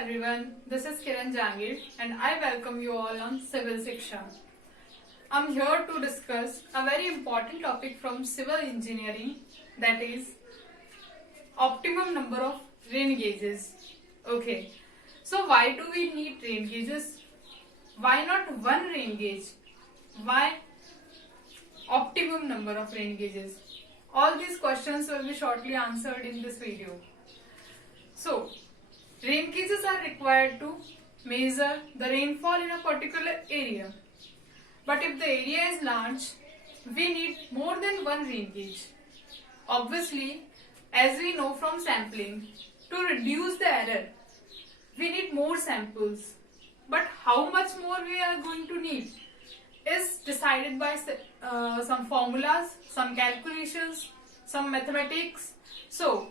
everyone, this is Kiran Jangir and I welcome you all on Civil Shiksha. I'm here to discuss a very important topic from civil engineering, that is optimum number of rain gauges. Okay, so why do we need rain gauges? Why not one rain gauge? Why optimum number of rain gauges? All these questions will be shortly answered in this video. So, rain gauges are required to measure the rainfall in a particular area. But if the area is large, we need more than one rain gauge. Obviously, as we know from sampling, to reduce the error, we need more samples. But how much more we are going to need is decided by some formulas, some calculations, some mathematics. So,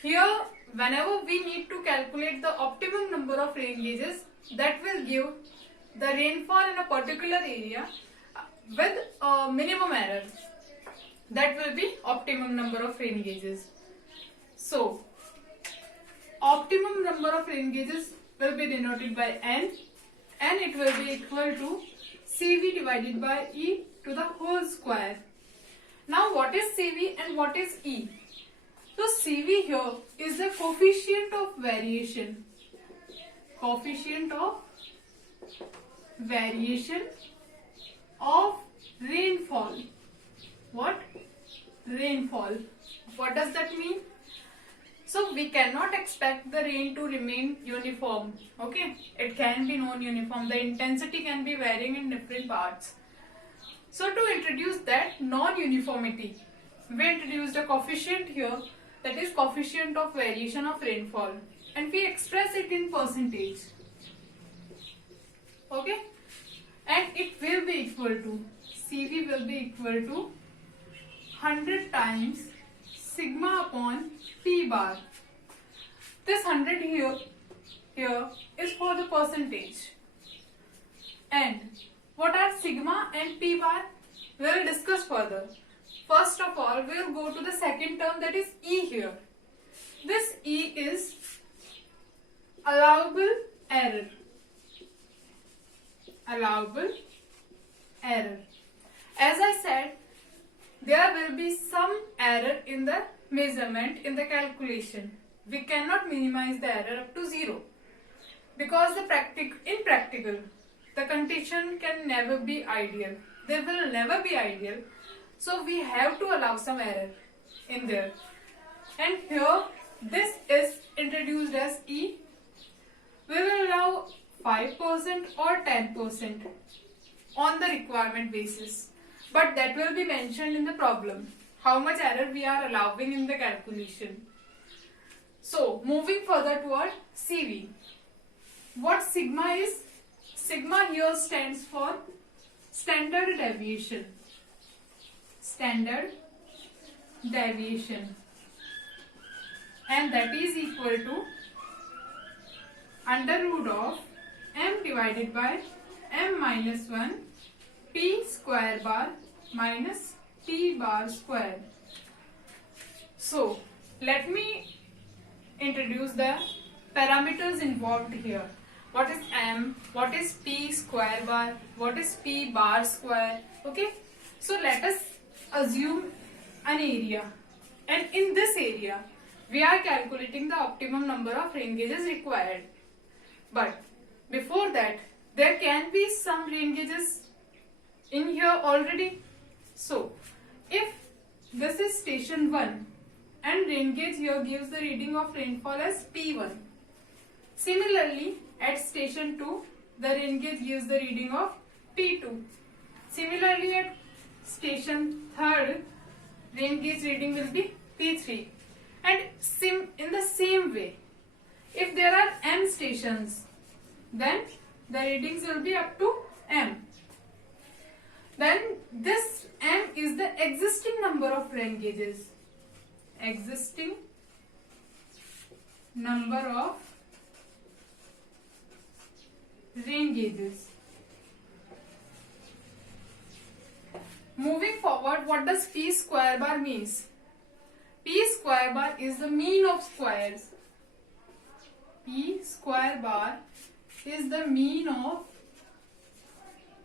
here whenever we need to calculate the optimum number of rain gauges, that will give the rainfall in a particular area with a minimum error. That will be optimum number of rain gauges. So, optimum number of rain gauges will be denoted by N, and it will be equal to CV divided by E to the whole square. Now, what is CV and what is E? So, CV here is the coefficient of variation. Coefficient of variation of rainfall. What? Rainfall. What does that mean? So, we cannot expect the rain to remain uniform. Okay? It can be non-uniform. The intensity can be varying in different parts. So, to introduce that non-uniformity, we introduced a coefficient here, that is coefficient of variation of rainfall, and we express it in percentage. Okay? And it will be equal to, CV will be equal to 100 times sigma upon P bar. This 100 here is for the percentage. And what are sigma and P bar? We will discuss further. First of all, we will go to the second term, that is E here. This E is allowable error. Allowable error. As I said, there will be some error in the measurement, in the calculation. We cannot minimize the error up to 0 because in practical, the condition can never be ideal. They will never be ideal. So we have to allow some error in there. And here, this is introduced as E. We will allow 5% or 10% on the requirement basis. But that will be mentioned in the problem. How much error we are allowing in the calculation. So, moving further toward CV. What sigma is? Sigma here stands for standard deviation. Standard deviation. And that is equal to under root of m divided by m minus 1 p square bar minus p bar square. So, let me introduce the parameters involved here. What is m? What is p square bar? What is p bar square? Okay. So, let us assume an area. And in this area, we are calculating the optimum number of rain gauges required. But before that, there can be some rain gauges in here already. So, if this is station 1 and rain gauge here gives the reading of rainfall as P1. Similarly, at station 2, the rain gauge gives the reading of P2. Similarly, at station 3rd, rain gauge reading will be P3. And in the same way, if there are m stations, then the readings will be up to m. Then this m is the existing number of rain gauges. Existing number of rain gauges. Moving forward, what does P square bar means? P square bar is the mean of squares. P square bar is the mean of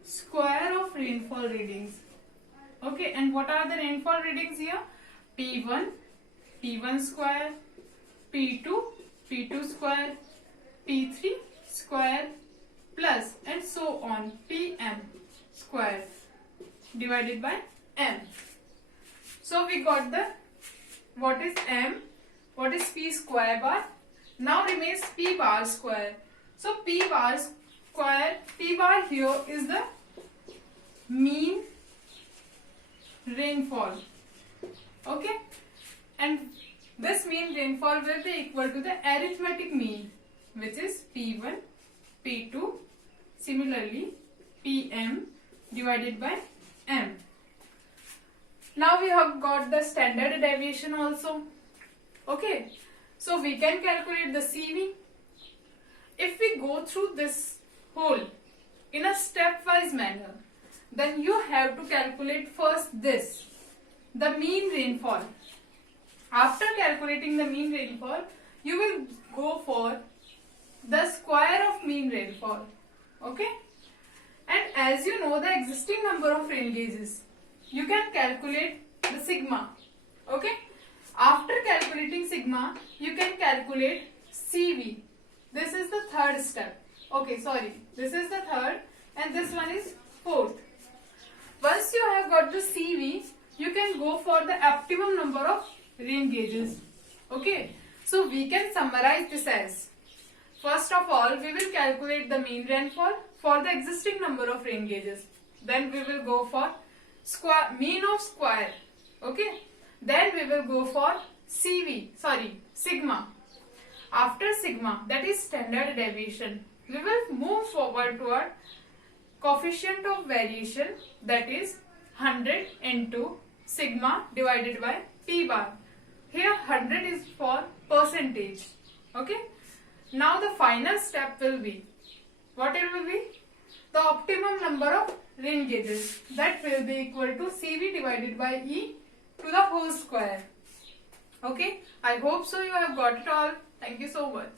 square of rainfall readings. Okay, and what are the rainfall readings here? P1, P1 square, P2, P2 square, P3 square, plus and so on, Pm square divided by M. So we got the what is M, what is P square bar. Now remains P bar square. So P bar square, P bar here is the mean rainfall. Okay, and this mean rainfall will be equal to the arithmetic mean, which is P1, P2, similarly Pm divided by M. Now we have got the standard deviation also. Okay, so we can calculate the CV. If we go through this whole in a stepwise manner, then you have to calculate first this, the mean rainfall. After calculating the mean rainfall, you will go for the square of mean rainfall. Okay, and as you know the existing number of rain gauges, you can calculate the sigma. Okay, after calculating sigma, you can calculate CV. This is the third step. Okay, sorry, this is the third and this one is fourth. Once you have got the CV, you can go for the optimum number of rain gauges. Okay, so we can summarize this as, first of all, we will calculate the mean rainfall for the existing number of rain gauges. Then we will go for square, mean of square. Okay, then we will go for sigma. After sigma, that is standard deviation, we will move forward toward coefficient of variation, that is 100 into sigma divided by P bar. Here 100 is for percentage. Okay, now the final step will be, what it will be? The optimum number of rain gauges, that will be equal to CV divided by E to the whole square. Okay, I hope so you have got it all. Thank you so much.